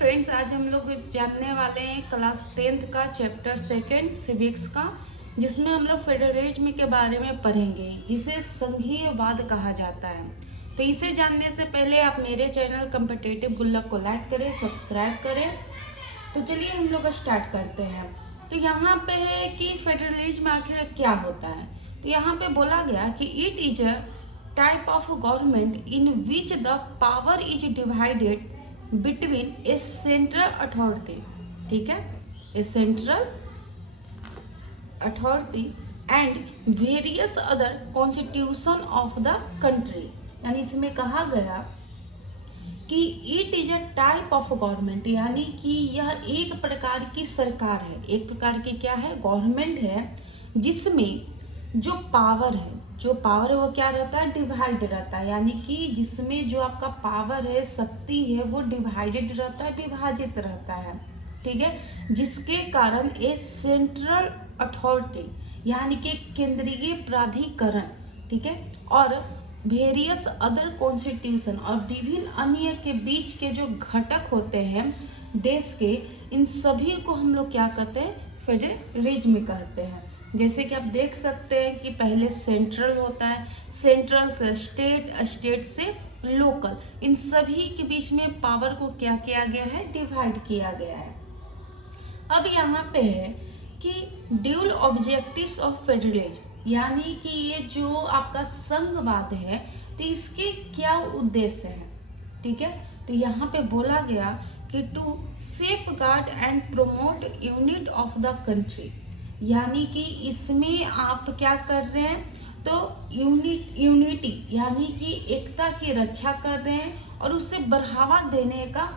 Friends, आज हम लोग जानने वाले हैं क्लास 10th का चैप्टर सेकंड सिविक्स का, जिसमें हम लोग फेडरलिज्म के बारे में पढ़ेंगे, जिसे संघीयवाद कहा जाता है। तो इसे जानने से पहले आप मेरे चैनल कॉम्पिटिटिव गुल्लक को लाइक करें, सब्सक्राइब करें। तो चलिए हम लोग स्टार्ट करते हैं। तो यहाँ पे है कि फेडरलिज्म आखिर क्या होता है। तो यहाँ पे बोला गया कि it is a type of government in which the power is divided between a central authority, ठीक है, a central authority and various other constitution of the country. यानी इसमें कहा गया कि it is a type of government, यानी कि यह एक प्रकार की सरकार है, एक प्रकार की क्या है, गवर्नमेंट है, जिसमें जो पावर है वो क्या रहता है, डिवाइड रहता है। यानी कि जिसमें जो आपका पावर है, शक्ति है, वो डिवाइडेड रहता है, विभाजित रहता है, ठीक है। जिसके कारण ए सेंट्रल अथॉरिटी यानी कि केंद्रीय प्राधिकरण, ठीक है, और वेरियस अदर कॉन्स्टिट्यूशन और विभिन्न अन्य के बीच के जो घटक होते हैं देश के, इन सभी को हम लोग क्या कहते हैं, फेडरलिज्म कहते हैं। जैसे कि आप देख सकते हैं कि पहले सेंट्रल होता है, सेंट्रल से स्टेट, स्टेट से लोकल, इन सभी के बीच में पावर को क्या किया गया है, डिवाइड किया गया है। अब यहाँ पे है कि ड्यूल ऑब्जेक्टिव्स ऑफ फेडरलिज्म, यानी कि ये जो आपका संघवाद है, तो इसके क्या उद्देश्य है, ठीक है। तो यहाँ पे बोला गया कि to safeguard and promote unit of the country, यानी कि इसमें आप क्या कर रहे हैं, तो यूनिटी यानी कि एकता की रक्षा कर रहे हैं और उसे बढ़ावा देने का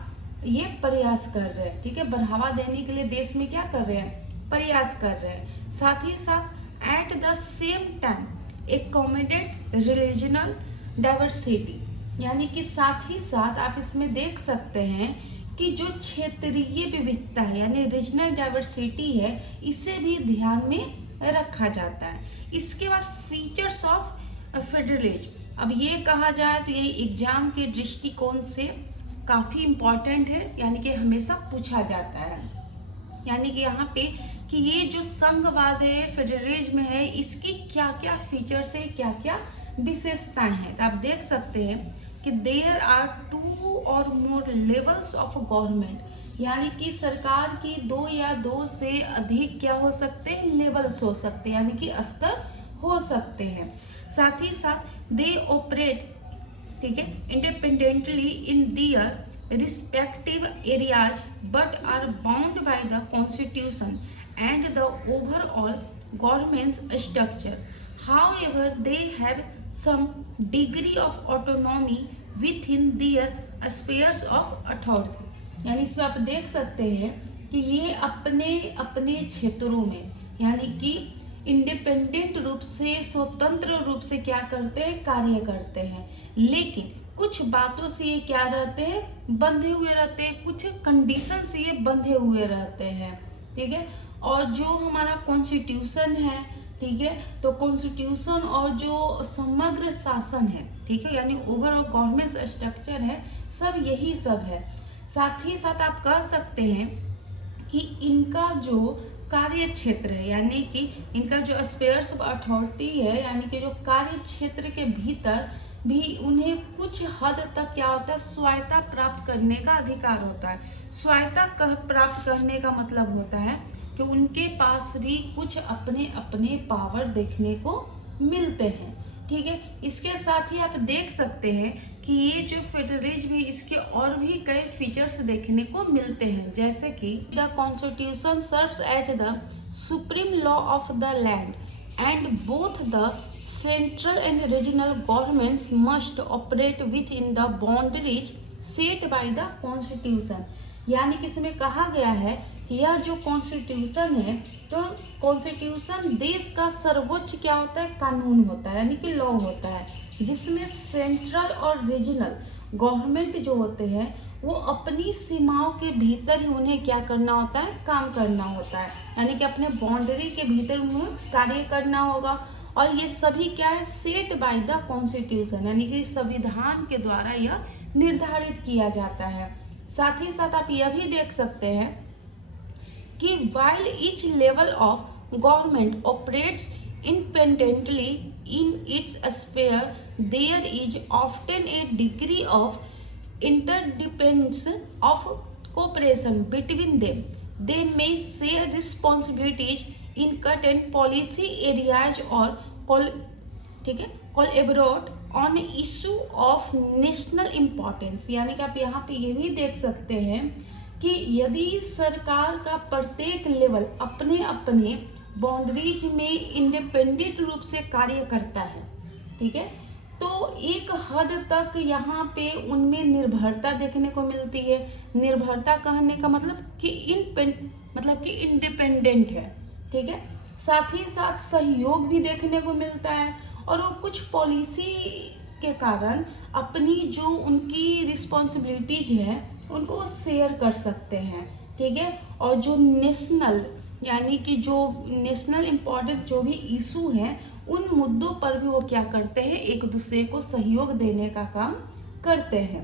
ये प्रयास कर रहे हैं, ठीक है। बढ़ावा देने के लिए देश में क्या कर रहे हैं, प्रयास कर रहे हैं। साथ ही साथ at the same time accommodate religional diversity, यानी कि साथ ही साथ आप इसमें देख सकते हैं कि जो क्षेत्रीय विविधता है यानी रीजनल डाइवर्सिटी है, इसे भी ध्यान में रखा जाता है। इसके बाद फीचर्स ऑफ फेडरलिज्म, अब ये कहा जाए तो ये एग्जाम के दृष्टिकोण से काफ़ी इम्पॉर्टेंट है, यानी कि हमेशा पूछा जाता है। यानी कि यहाँ पे कि ये जो संघवाद है, फेडरलिज्म है, इसकी क्या क्या फीचर्स है, क्या क्या विशेषताएं हैं। तो आप देख सकते हैं कि देयर आर 2 और मोर लेवल्स ऑफ गवर्नमेंट, यानी कि सरकार की 2 या 2 से अधिक क्या हो सकते हैं, लेवल्स हो सकते हैं, यानी कि स्तर हो सकते हैं। साथ ही साथ दे ऑपरेट, ठीक है, independently in their respective areas but are bound by the constitution and the overall government structure. However, they have some degree of autonomy within their spheres of authority। यानी इसमें आप देख सकते हैं कि ये अपने अपने क्षेत्रों में, यानी कि इंडिपेंडेंट रूप से, स्वतंत्र रूप से क्या करते हैं, कार्य करते हैं। लेकिन कुछ बातों से ये क्या रहते हैं, बंधे हुए रहते हैं, कुछ कंडीशन से ये बंधे हुए रहते हैं, ठीक है। और जो हमारा कॉन्स्टिट्यूशन है, ठीक है, तो कॉन्स्टिट्यूशन और जो समग्र शासन है, ठीक है, यानी ओवरऑल गवर्नमेंट स्ट्रक्चर है, सब यही सब है। साथ ही साथ आप कह सकते हैं कि इनका जो कार्य क्षेत्र है, यानी कि इनका जो स्फीयर्स ऑफ अथॉरिटी है, यानी कि जो कार्य क्षेत्र के भीतर भी उन्हें कुछ हद तक क्या होता है, स्वायत्ता प्राप्त करने का अधिकार होता है। स्वायत्ता प्राप्त करने का मतलब होता है कि उनके पास भी कुछ अपने अपने पावर देखने को मिलते हैं, ठीक है। इसके साथ ही आप देख सकते हैं कि ये जो फेडरलिज्म है, इसके और भी कई फीचर्स देखने को मिलते हैं, जैसे कि the constitution serves as the supreme law of the land and both the central and regional governments must operate within the boundaries set by the constitution. यानी कि इसमें कहा गया है कि यह जो कॉन्स्टिट्यूशन है, तो कॉन्स्टिट्यूशन देश का सर्वोच्च क्या होता है, कानून होता है, यानी कि लॉ होता है, जिसमें सेंट्रल और रीजनल गवर्नमेंट जो होते हैं वो अपनी सीमाओं के भीतर ही उन्हें क्या करना होता है, काम करना होता है, यानी कि अपने बाउंड्री के भीतर उन्हें कार्य करना होगा। और ये सभी क्या है, सेट बाय द कॉन्स्टिट्यूशन, यानी कि संविधान के द्वारा यह निर्धारित किया जाता है। साथ ही साथ आप यह भी देख सकते हैं कि while each level of government operates independently in its sphere, there is often a degree of interdependence of cooperation between them. They may share responsibilities in certain policy areas or ठीक है collaborate on issue of national importance। यानी कि आप यहाँ पे ये भी देख सकते हैं कि यदि सरकार का प्रत्येक लेवल अपने अपने बाउंड्रीज में इंडिपेंडेंट रूप से कार्य करता है, ठीक है, तो एक हद तक यहाँ पे उनमें निर्भरता देखने को मिलती है। निर्भरता कहने का मतलब कि इंडिपेंडेंट है, ठीक है। साथ ही साथ सहयोग भी देखने को मिलता है और वो कुछ पॉलिसी के कारण अपनी जो उनकी रिस्पॉन्सिबिलिटीज है उनको शेयर कर सकते हैं, ठीक है। और जो नेशनल यानी कि जो नेशनल इम्पोर्टेंट जो भी इशू है उन मुद्दों पर भी वो क्या करते हैं, एक दूसरे को सहयोग देने का काम करते हैं।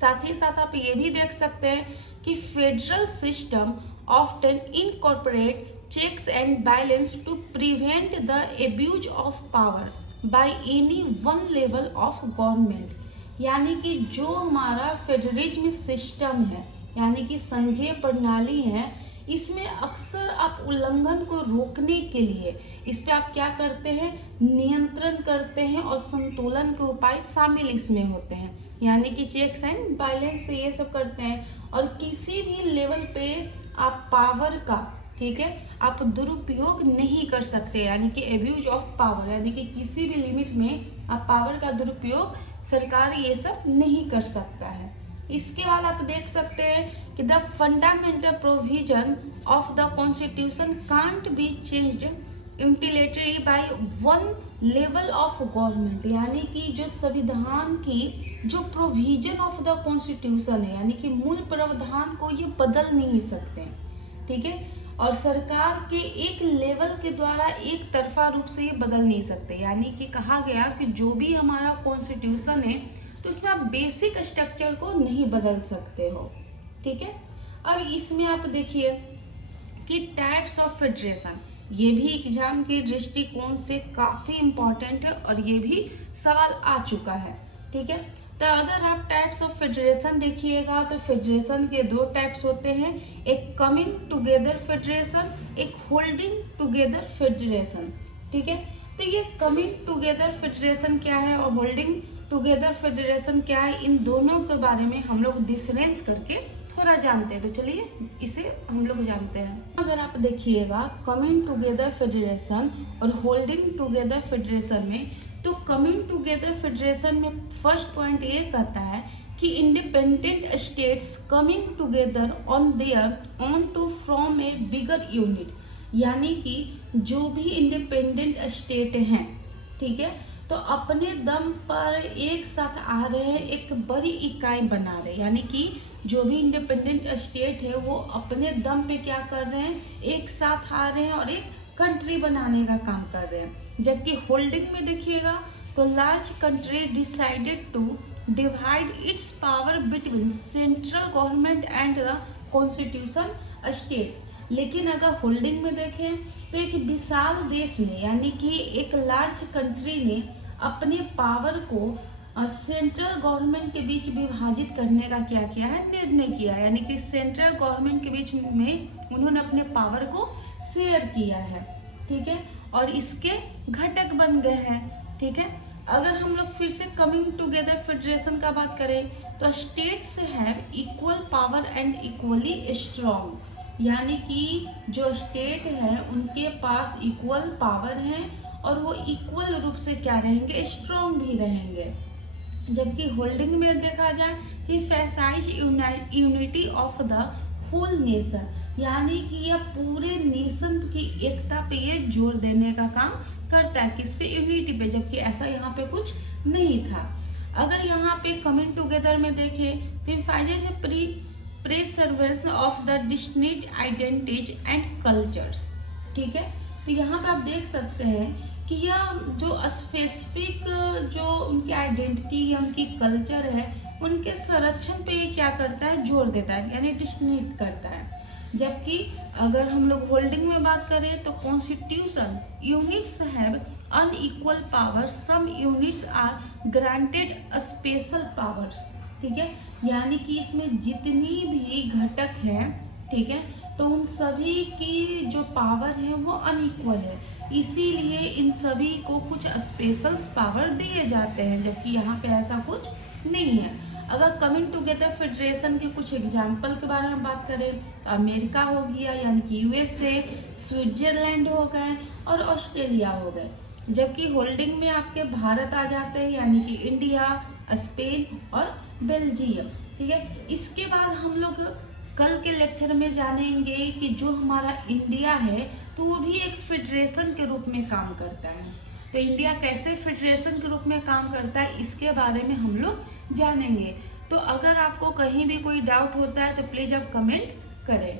साथ ही साथ आप ये भी देख सकते हैं कि federal system often incorporate checks and balance to prevent the abuse of power by any one level of government। यानी कि जो हमारा फेडरलिज्म सिस्टम है यानी कि संघीय प्रणाली है, इसमें अक्सर आप उल्लंघन को रोकने के लिए इस पे आप क्या करते हैं, नियंत्रण करते हैं और संतुलन के उपाय शामिल इसमें होते हैं। यानी कि चेक्स एंड बैलेंस ये सब करते हैं और किसी भी लेवल पे आप पावर का, ठीक है, आप दुरुपयोग नहीं कर सकते। यानी कि एब्यूज ऑफ पावर यानी कि किसी भी लिमिट में आप पावर का दुरुपयोग सरकार ये सब नहीं कर सकता है। इसके बाद आप देख सकते हैं कि the fundamental provision of the constitution can't be changed unilaterally by one level of government. यानी कि जो संविधान की जो प्रोविजन ऑफ द कॉन्स्टिट्यूशन है यानी कि मूल प्रावधान को ये बदल नहीं सकते, ठीक है, और सरकार के एक लेवल के द्वारा एक तरफा रूप से ये बदल नहीं सकते। यानी कि कहा गया कि जो भी हमारा कॉन्स्टिट्यूशन है तो इसमें आप बेसिक स्ट्रक्चर को नहीं बदल सकते हो, ठीक है। अब इसमें आप देखिए कि टाइप्स ऑफ फेडरेशन, ये भी एग्जाम के दृष्टिकोण से काफ़ी इम्पॉर्टेंट है और ये भी सवाल आ चुका है, ठीक है। तो अगर आप टाइप्स ऑफ फेडरेशन देखिएगा तो फेडरेशन के दो टाइप्स होते हैं, एक कमिंग टुगेदर फेडरेशन, एक होल्डिंग टुगेदर फेडरेशन, ठीक है। तो ये कमिंग टुगेदर फेडरेशन क्या है और होल्डिंग टुगेदर फेडरेशन क्या है, इन दोनों के बारे में हम लोग डिफरेंस करके थोड़ा जानते हैं। तो चलिए इसे हम लोग जानते हैं। अगर आप देखिएगा कमिंग टुगेदर फेडरेशन और होल्डिंग टुगेदर फेडरेशन में, तो कमिंग टुगेदर फेडरेशन में फर्स्ट पॉइंट ये कहता है कि independent states coming together on their own to form a bigger unit. यानी कि जो भी इंडिपेंडेंट स्टेट हैं, ठीक है, तो अपने दम पर एक साथ आ रहे हैं, एक बड़ी इकाई बना रहे हैं। यानी कि जो भी इंडिपेंडेंट स्टेट है वो अपने दम पे क्या कर रहे हैं, एक साथ आ रहे हैं और एक कंट्री बनाने का काम कर रहे हैं। जबकि होल्डिंग में देखिएगा तो large country decided to divide its power between central government and the constitution states. लेकिन अगर होल्डिंग में देखें तो एक विशाल देश ने यानी कि एक लार्ज कंट्री ने अपने पावर को सेंट्रल गवर्नमेंट के बीच विभाजित करने का क्या किया है, निर्णय किया है। यानी कि सेंट्रल गवर्नमेंट के बीच में उन्होंने अपने पावर को शेयर किया है, ठीक है, और इसके घटक बन गए हैं, ठीक है। अगर हम लोग फिर से कमिंग टुगेदर फेडरेशन का बात करें तो states have equal power and equally strong. यानी कि जो स्टेट हैं उनके पास इक्वल पावर है और वो इक्वल रूप से क्या रहेंगे, स्ट्रॉन्ग भी रहेंगे। जबकि होल्डिंग में देखा जाए कि फैसाइज unity of the whole nation. यानी कि यह पूरे नेशन की एकता पे ये जोर देने का काम करता है, किस पे, यूनिटी पे, जबकि ऐसा यहाँ पे कुछ नहीं था। अगर यहाँ पे कमिंग टुगेदर में देखें तो फैसाइज preservation of the distinct identities and cultures, ठीक है। तो यहाँ पे आप देख सकते हैं कि यह जो स्पेसिफिक जो उनकी आइडेंटिटी या उनकी कल्चर है उनके संरक्षण पे ये क्या करता है, जोर देता है, यानी डिस्क्रिमिनेट करता है। जबकि अगर हम लोग होल्डिंग में बात करें तो constitution units have unequal power, some units are granted special powers. ठीक है, यानी कि इसमें जितनी भी घटक हैं, ठीक है, तो उन सभी की जो पावर है वो अनइक्वल है, इसीलिए इन सभी को कुछ स्पेशल पावर दिए जाते हैं, जबकि यहाँ पे ऐसा कुछ नहीं है। अगर कमिंग टुगेदर फेडरेशन के कुछ एग्जाम्पल के बारे में बात करें तो अमेरिका हो गया, यानी कि यूएसए, स्विट्जरलैंड हो गए और ऑस्ट्रेलिया हो गए। जबकि होल्डिंग में आपके भारत आ जाते हैं, यानी कि इंडिया, स्पेन और बेल्जियम। ठीक है, इसके बाद हम लोग कल के लेक्चर में जानेंगे कि जो हमारा इंडिया है तो वो भी एक फेडरेशन के रूप में काम करता है। तो इंडिया कैसे फेडरेशन के रूप में काम करता है इसके बारे में हम लोग जानेंगे। तो अगर आपको कहीं भी कोई डाउट होता है तो प्लीज़ आप कमेंट करें।